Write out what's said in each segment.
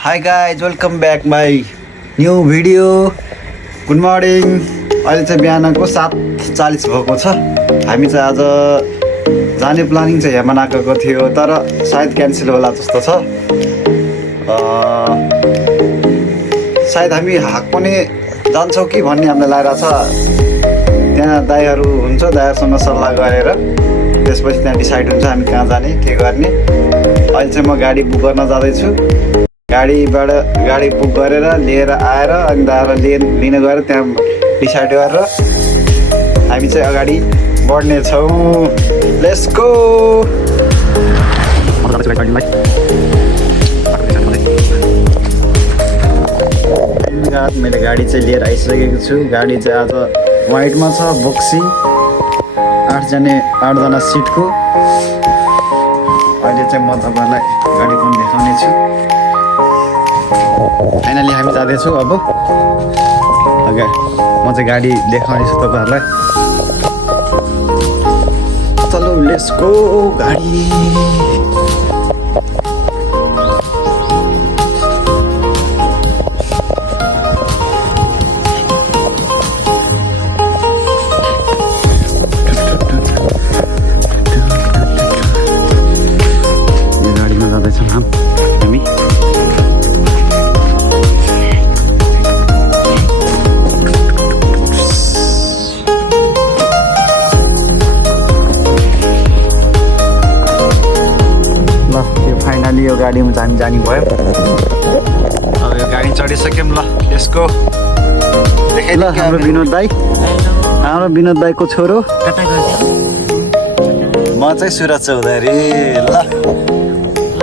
Hi guys welcome back my new video. Good morning. अहिले चाहिँ बिहानको 7:40 भएको छ। हामी चाहिँ आज जाने प्लानिङ चाहिँ यमनाको थियो, तर सायद क्यान्सल होला जस्तो छ। सायद हामी हाक पनि जान्छौँ कि भन्ने हामीलाई लागिरहेछ। त्यहाँ दाइहरू हुन्छ, दाइहरूसँग सल्लाह गरेर त्यसपछि त्यहाँ डिसाइड हुन्छ हामी कहाँ जाने के गर्ने। अहिले चाहिँ म गाडी बुक गर्न जाँदैछु। गाडीबाट गाडी बुक गरेर लिएर आएर अनि दाइहरूलाई लिन गएर त्यहाँ डिसाइड गरेर हामी चाहिँ अगाडि बढ्नेछौँ। Let's go. मैले गाडी चाहिँ लिएर आइसकेको छु। गाडी चाहिँ आज वाइटमा छ, बोक्सी 8जना सिटको। अहिले चाहिँ म तपाईँहरूलाई गाडी पनि देखाउने छु। फाइनली हामी जाँदैछौँ। अब म चाहिँ गाडी देखाउने छु तपाईँहरूलाई। चलो लेट्स गो। गाडी गाडीमा जाँदैछौँ हामी। फाइनली यो गाडीमा जाने भयो। अब यो गाडी चढिसक्यौँ। ल लेट्स गो। देखाइ ल हाम्रो विनोद दाई, हाम्रो विनोद दाईको छोरो। म चाहिँ सुरज चौधरी। ल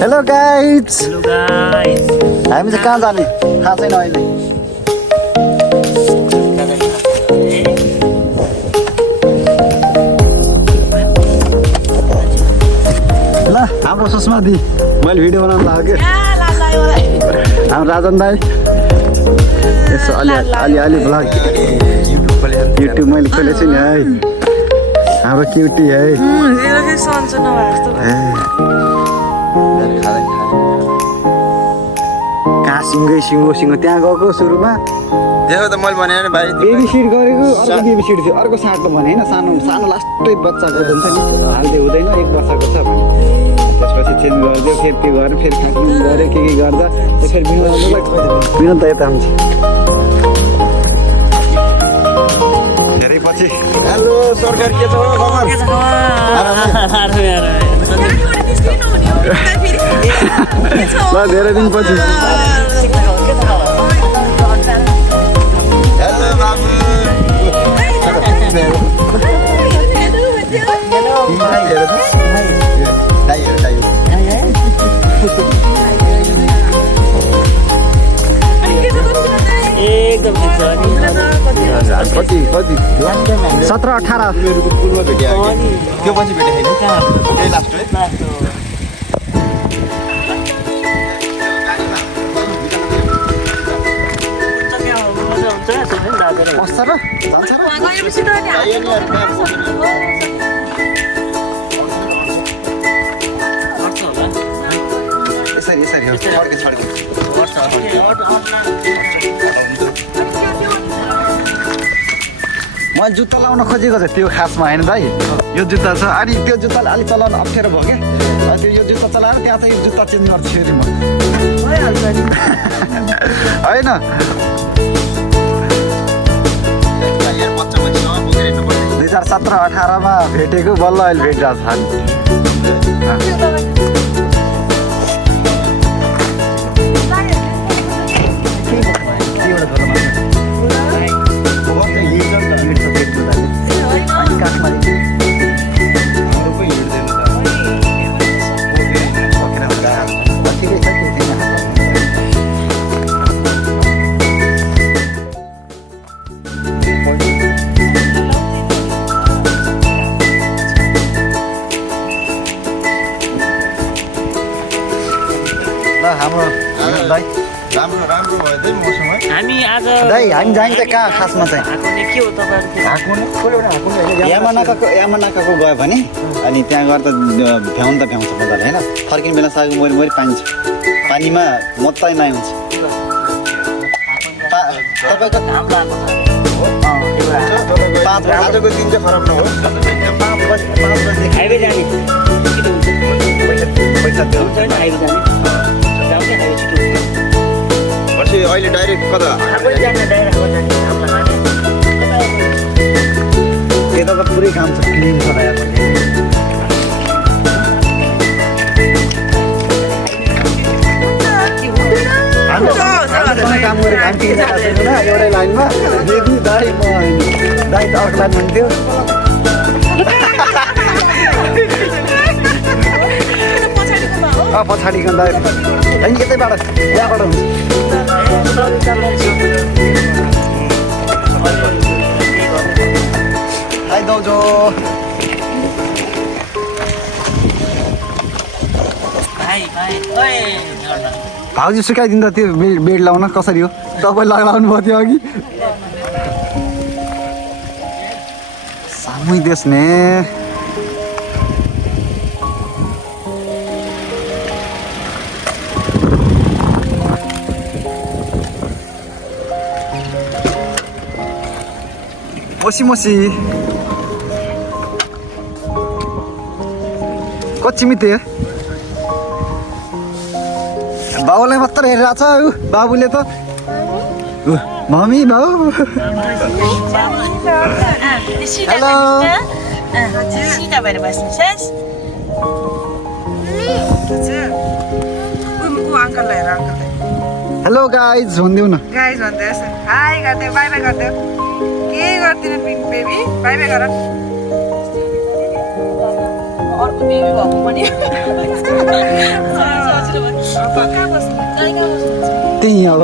हेलो गाइज। हामी चाहिँ कहाँ जाने थाहा छैन अहिले। ल हाम्रो सुषमा दी, मैले भिडियो बनाउनु लाग्यो। हाम्रो राजन दाई यसो अलि भ्लग युट्युब मैले खोलेको छु नि है। हाम्रो क्युटी है। कहाँ सिङ्गो त्यहाँ गएको सुरुमा देखो त मैले भने भाइ बेबी सिट गरेको। अर्को बेबी सिट थियो, अर्को साटो भने होइन। सानो लास्टै बच्चाको हुन्छ नि, हाल्दै हुँदैन, 1 वर्षको छ भने। त्यसपछि चेन्ज गरिदियो, फेरि त्यो गरेर फेरि खानु गऱ्यो, के गर्दा फेरि विनोद त यता हुन्छ। धेरै पछि हेलो सरकार के छ खबर? ल धेरै दिन पछि। हेलो बाबु। एकदम कति 17-18 मेरो स्कुलमा भेट्यो त्यो पछि भेटे छैन। त्यही लास्ट है। मैले जुत्ता लाउन खोजेको छ त्यो खासमा होइन दाइ। यो जुत्ता छ, अनि त्यो जुत्ताले अलिक चलाउन अप्ठ्यारो भयो क्या। यो जुत्ता चलाएर त्यहाँ चाहिँ यो जुत्ता चेन्ज गर्छु फेरि म। होइन 2017-18मा भेटेको, बल्ल अहिले भेटिरहेको छ हामी। हाम्रो दाइ राम्रो भयो त मौसम है। हामी आज दाइ हामी जान्छ कहाँ खासमा चाहिँ? के हो तपाईहरुको यामानाकाको गयो भने अनि त्यहाँ गएर त भ्याउनु त भ्याउँछ मजाले होइन। फर्किने बेला साग मरि पानी पानीमा मत्तै नै हुन्छ तपाईँको आजको दिन चाहिँ खराब नहोस् 5 बजे हाइवे जाने पैसा दिनु हुन्छ नि हाइवे जाने जाउने हाइवे छिटो पछि अहिले डाइरेक्ट कता आफै जाने डाइरेक्ट हो जाने हामीलाई यता त पुरै काम छ क्लिन छ यार काम गरेको हामी तिनजना छैनौँ न एउटै लाइनमा दिदी दाइ म दाइ त अर्को लाइनमा हुन्थ्यो पछाडिको दाइ होइन यतैबाट यहाँबाट हुन्छ हाई दाउजो भाइ भाइ ओए भाउजू सुकाइदिँदा त्यो बेड लाउन कसरी हो तपाईँ लगाउनु भयो थियो अघि सामै देख्ने मोसी मोसी कच्ची मिते बाबुलाई मात्र हेरिरहेको छ बाबुले त मम्मी बाउ हेलो सिधा भएर बस्नुहोस् हेलो गाइज भनिदेऊ न गाइज भन्दैछ हाई गरिदेऊ बाई बाई गरिदेऊ के गर्दिन बेबी बाई बाई गर अर्को बेबी भएको पनि त्यही अब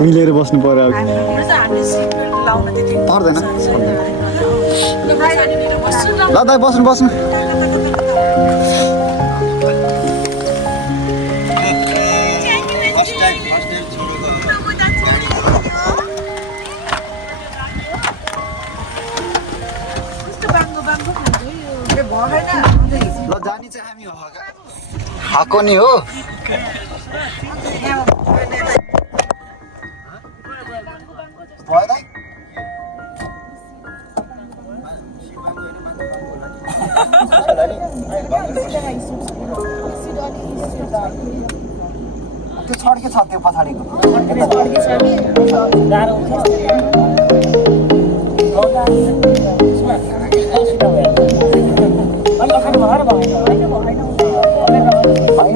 मिलेर बस्नु पर्यो हामीले सिटबेल्ट लाउन त्यति पर्दैन ल दाइ बस्नु बस्नु ल जानी चाहिँ हामी हाको नि हो भयो दाइ त्यो छड्के छ त्यो पछाडिको होइन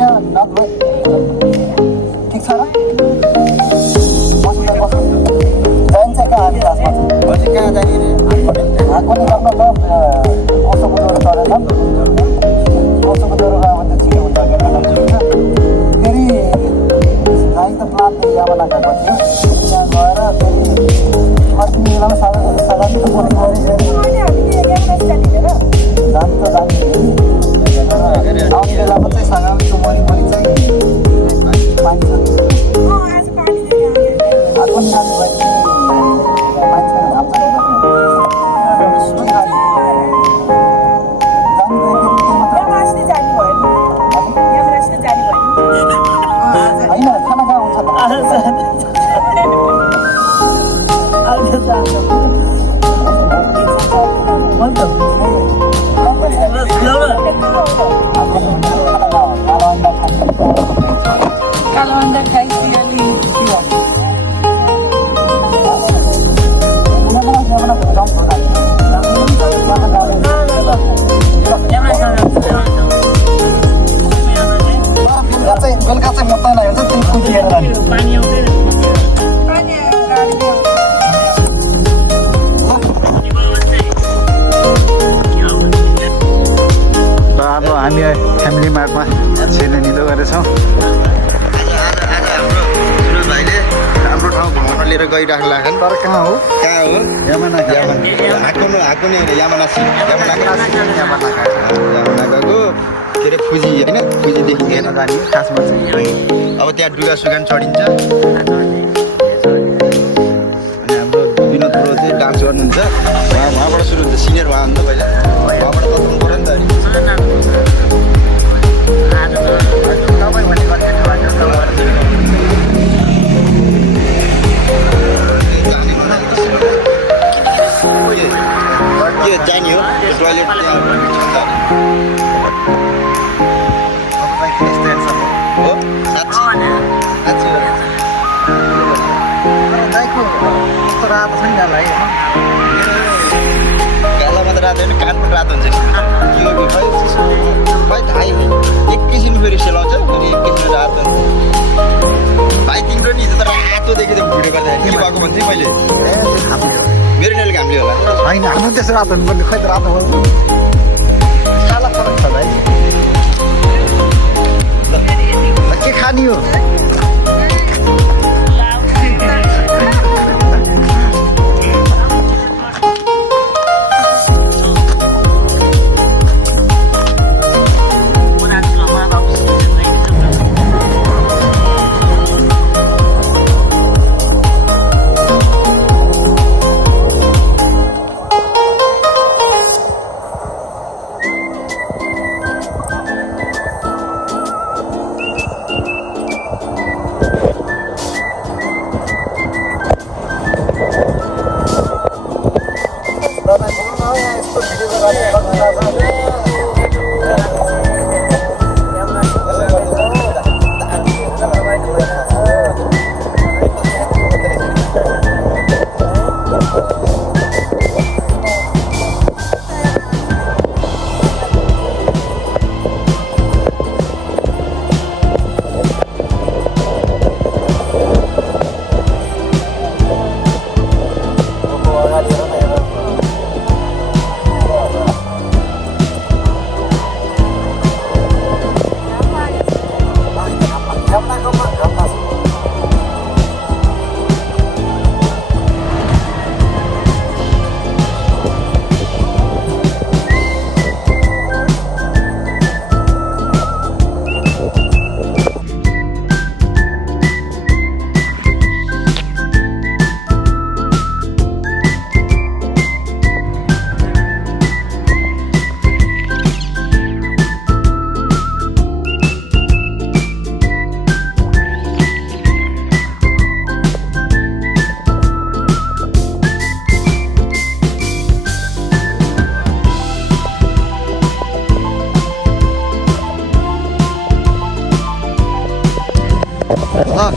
ठिक छ र जान्छ कहाँ हामी लास्टमा पछि कहाँ जाने रे हाको नि गर्न ल कसोको ज्वरो चढेर कसोको ज्वरो गयो भने त छिटो हुन्छ फेरि गाई त प्लान्ट यामा लगाएको थियो त्यहाँ गएर फेरि अस्ति बेलामा सागा त बोल्नु पऱ्यो जानु त जानु आउने बेलामा चाहिँ सागाको वरिपरि चाहिँ पानी छ हाको नि जानु भयो कालो अन्डा खाइदियो नि बेलुका चाहिँ मत्ता लाग्यो त्यो कुदी हेरेर पानी आउँदैन पानी गाडी र अब हामी फ्यामिली मार्टमा छिर्ने निलो गरेछौँ आज हाम्रो सुरज भाइले हाम्रो ठाउँ घुमाउन लिएर गइराख्ला खान तर कहाँ हो कहाँ हो यामाना हाको नि होइन यामानासी यामानाको के अरे फुजी होइन फुजीदेखि हेर्न जाने खासमा चाहिँ अब त्यहाँ डुगा सुगान चढिन्छ अनि हाम्रो विनोद ब्रो चाहिँ डान्स गर्नुहुन्छ उहाँबाट सुरु हुन्छ सिनियर उहाँ हुन्छ पहिला उहाँबाट तत्काउनु पऱ्यो नि त तपाईँ भने रातो होइन कान पनि रातो हुन्छ के हो कि खै थाहै एक किसिमको फेरि सेलाउँछ अनि एक किसिमको रातो भाइ तिम्रो नि हिजो त रातो देखेको भिडियो गर्दाखेरि के भएको भन्छु मैले मेरो नेल घामले होला होइन हाम्रो त्यसो रातो हुनुपर्ने खै त रातो भयो साला फरक छ भाइ के खाने हो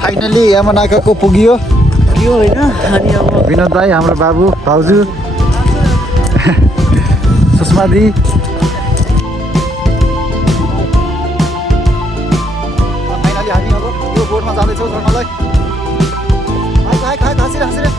फाइनली यमुनाको पुग्यो यो होइन अनि अब विनोद भाइ हाम्रो बाबु भाउजू सुषमा दी फाइनली हामी अब यो बोर्डमा जाँदैछौँ घरमालाई हाँसिरे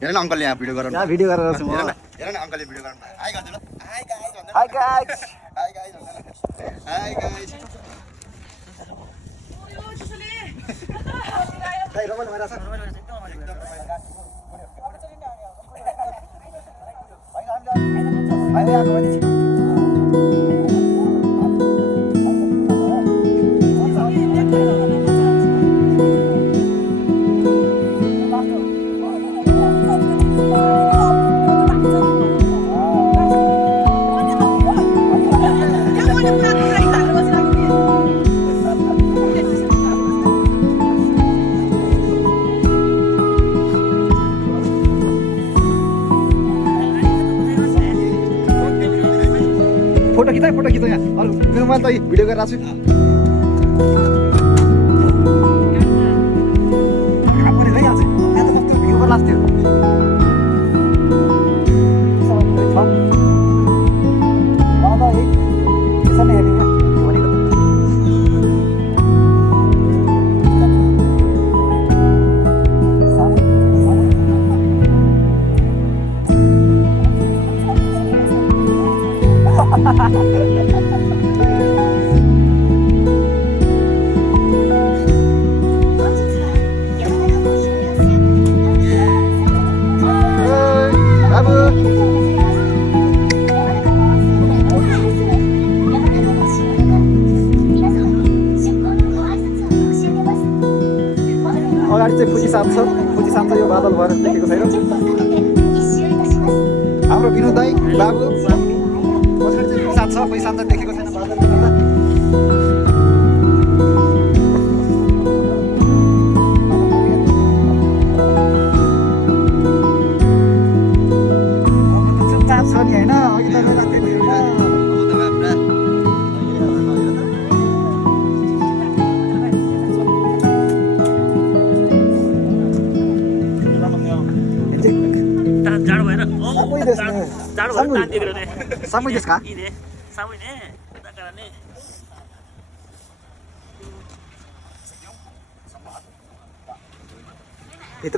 हेर न अङ्कलले यहाँ भिडियो गराउनु भिडियो गरेर छु म हेर न अङ्कलले भिडियो गराउनु हाई गर्नु ल high guys high guys high guys high guys दाइ रमाइलो भइरहेछ अहिले आएको भने Jangan खिच फोटो खिच यहाँ अरू मेरो मोबाइल त भिडियो गरिरहेको छु आफूले भइहाल्छ आज कस्तो भ्यू लाग्थ्यो अगाडि चाहिँ फुजिसाम छ फुजिसाम चाहिँ यो बादल भएर देखेको छैन हाम्रो विनोद दाई बाबु पछाडि चाहिँ फुजिसाम छ फुजिसाम चाहिँ देखेको छैन बादलले गर्दा छ नि होइन अघि त राखेको जाडो भएर जाडो भएर तानिदिएको रे सबै देशका इदे सबै ने त्यता कारणले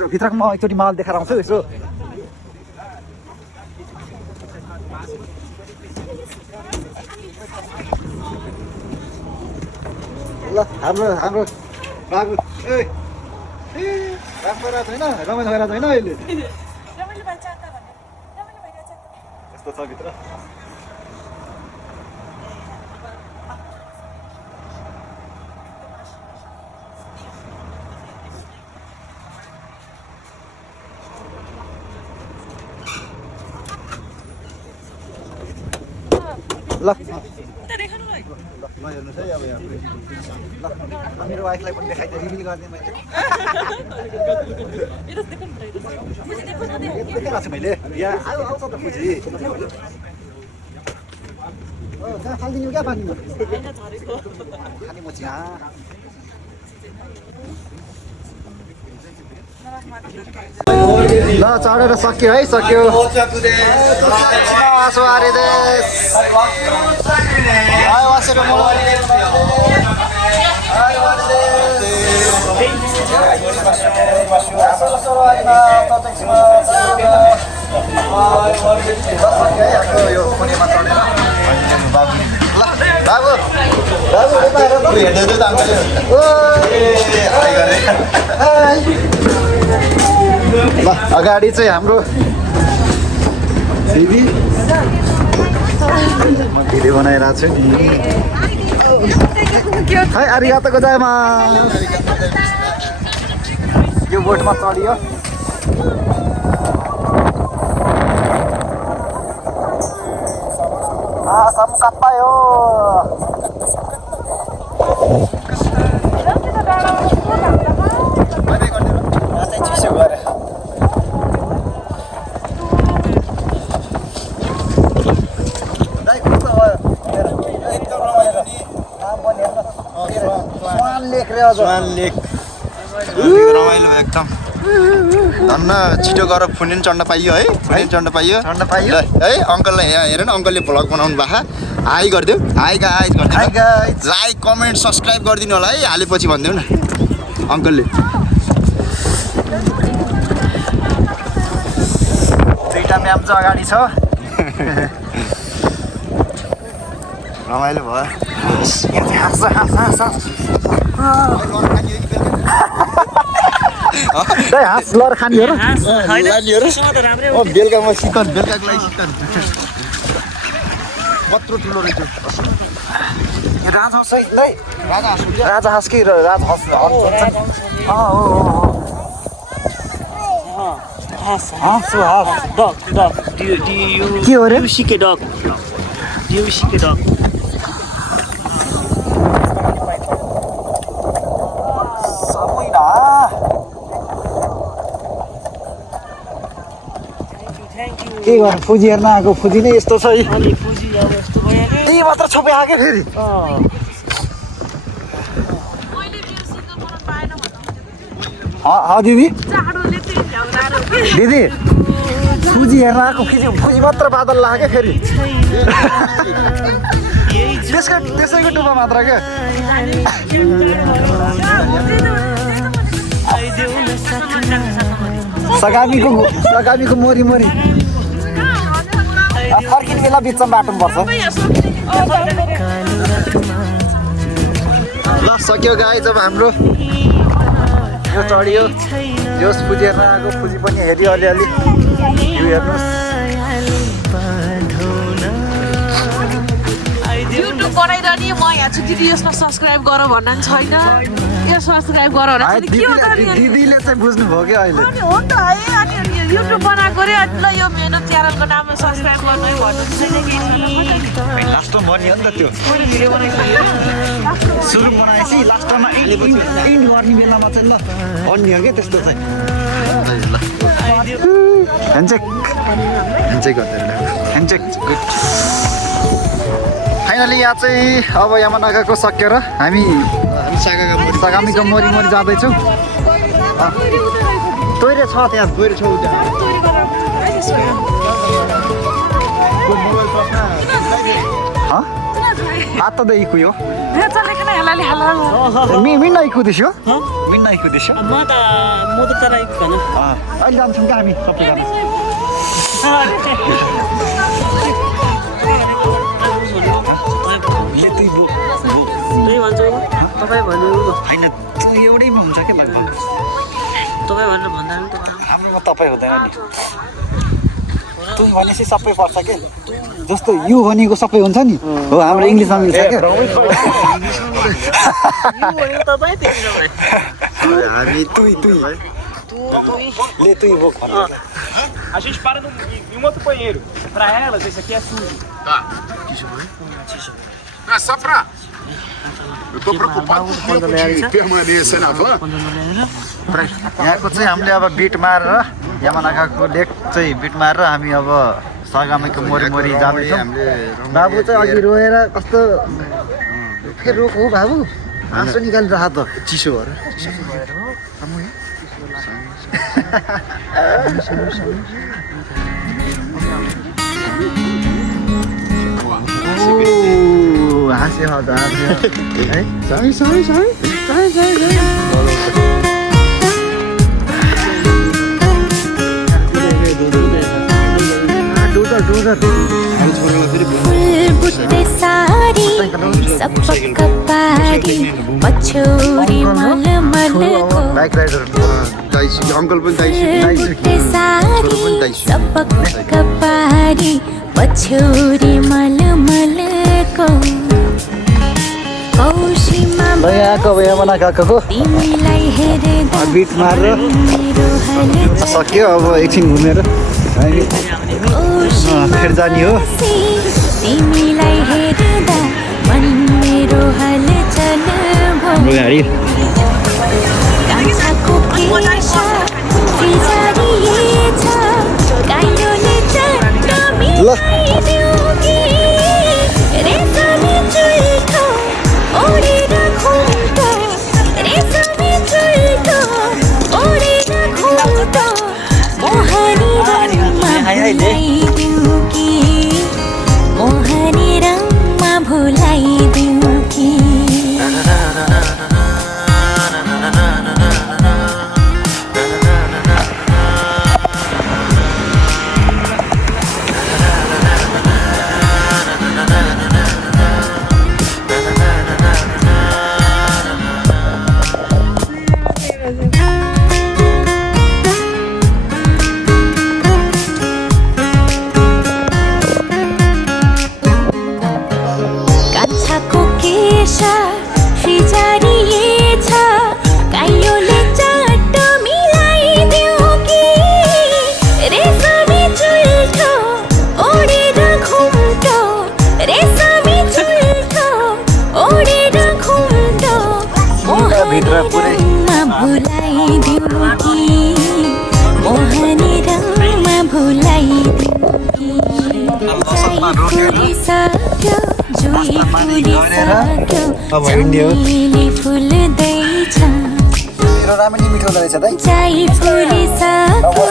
भित्रको म एकचोटि माल देखाएर आउँछु यसो ल हाम्रो बाबु ए राम्रो रहेछ होइन रमाइलो भइरहेछ होइन अहिले यस्तो छ भित्र ल हेर्नुहोस् है अब यहाँ ल मेरो वाइफलाई पनि देखाइदिएँ रिभिल गरिदिएँ मैले देखाएको छु मैले यहाँ आउँछ त पुजी कहाँ फालिदिनु क्या पानीमा खाने म यहाँ ल चढेर सक्यो है सक्यो ल अगाडि चाहिँ हाम्रो दिदी म भिडियो बनाइरहेको छु नि है आरिगातो गोजाइमास यो बोटमा चढियो सामु काप्पायो चिसो गरे रमाइलो एकदम धन्न छिटो गएर फुनिन चढ्न पाइयो है फुनिन चढ्न पाइयो है अङ्कललाई यहाँ हेर न अङ्कलले भ्लग बनाउनु भएको हाई गरिदियो हाई गाइज गरिदिनु लाइक कमेन्ट सब्सक्राइब गरिदिनु होला है हालेपछि भनिदिनु न अङ्कलले दुईटा म्याम चाहिँ अगाडि छ रमाइलो भयो हाँस लर खाने हो र बेलुका म चिकन बेलुकाको लागि चिकन कत्रो ठुलो रहेछ राजहंस है राजहंस कि राजहंस dog. Do you seek a dog? Do you seek a dog? के गर्नु फुजी हेर्न आएको फुजी नै यस्तो छ है अनि फुजी अब यस्तो भयो नि यही मात्र छोपे आके फेरि दिदी दिदी फुजी हेर्न आएको फुजी मात्र बादल लाग्यो फेरि त्यसैको टुप्पा मात्र क्या सगामीको मोरी फर्किने बेला बिचमा बाटोपर्छ ल सक्यो गाई जब हाम्रो यो चढियो यो फुजी हेर्न आएको फुजी पनि हेऱ्यो अलिअलि यो हेर्नुहोस् युट्युब बनाइरहने म यहाँ छु दिदी यसमा सब्सक्राइब गर भन्न छैन यो सब्सक्राइब गर भन्न छैन के हो त दिदीले चाहिँ बुझ्नुभयो क्या अहिले अनि हो त है अनि युट्युब बनाएको रे ल यो मेरो च्यानलको नाममा सब्सक्राइब गर्नु है भन्नु छैन के लास्टमा भन्यो नि त त्यो सुरु बनाएपछि लास्टमा इन्ड गर्ने बेलामा चाहिँ ल भन्यो क्या त्यस्तो चाहिँ ह्यान्डचेक फाइनली यहाँ चाहिँ अब यामानागाको सकेर हामी सगामीको मोरी जाँदैछौँ तोइरे छ त्यहाँ तोइरे छ आत्तादै इकुयो मिन्न इकुदिस्यो मिन्न इकुदिस्यो अहिले जान्छौँ क्या हामी सबैजना होइन तँ एउटैमा हुन्छ क्या लगभग तपाईँ भनेर भन्दा पनि हाम्रोमा तपाईँ हुँदैन नि तुम भनेपछि सबै पर्छ के जस्तो यु भनेको सबै हुन्छ नि हो हाम्रो इङ्ग्लिसमा मिल्छ क्या हामी तुई बोक भन्नु A gente para em um outro banheiro. Pra elas, esse aqui é sujo. Tá. Não, é só pra... Eu tô preocupado com o tempo de permanência na van. यहाँको चाहिँ हामीले अब बिट मारेर यामानागाको लेक चाहिँ बिट मारेर हामी अब सगामीको मोरी जाँदैछौँ बाबु चाहिँ अघि रोएर कस्तो के रोग हो बाबु आँसु निकालिरह त चिसो भएर हाँस्यो है sorry बुट्टे सारी सपक पारी पछौरी मल मलको अङ्कल पनि बुट्टे सारी सपक पारी पछौरी मल मलको कौशीमा यामानागाको तिमीलाई हेर्दा बिट मारेर सक्यो अब एकछिन घुमेर फेरि जाने हो तिमीलाई हेर्दा मन मेरो हलचल भयो कान्छाको केशा फिजारिएछ काइलोले चट्ट मिलाइदियो कि रेशमी चुल्ठो ओडेर घुम्टो रेशमी चुल्ठो ओडेर घुम्टो मोहनी रङमा भुलाइदियो कि मोहनी रङमा भुलाइदियो कि जुई फुलिसक्यो अब हिँड्ने हो। चमेली फुल्दैछ मेरो राम्ररी मिठो हुँदो रहेछ दाइ जाइ फुलिसक्यो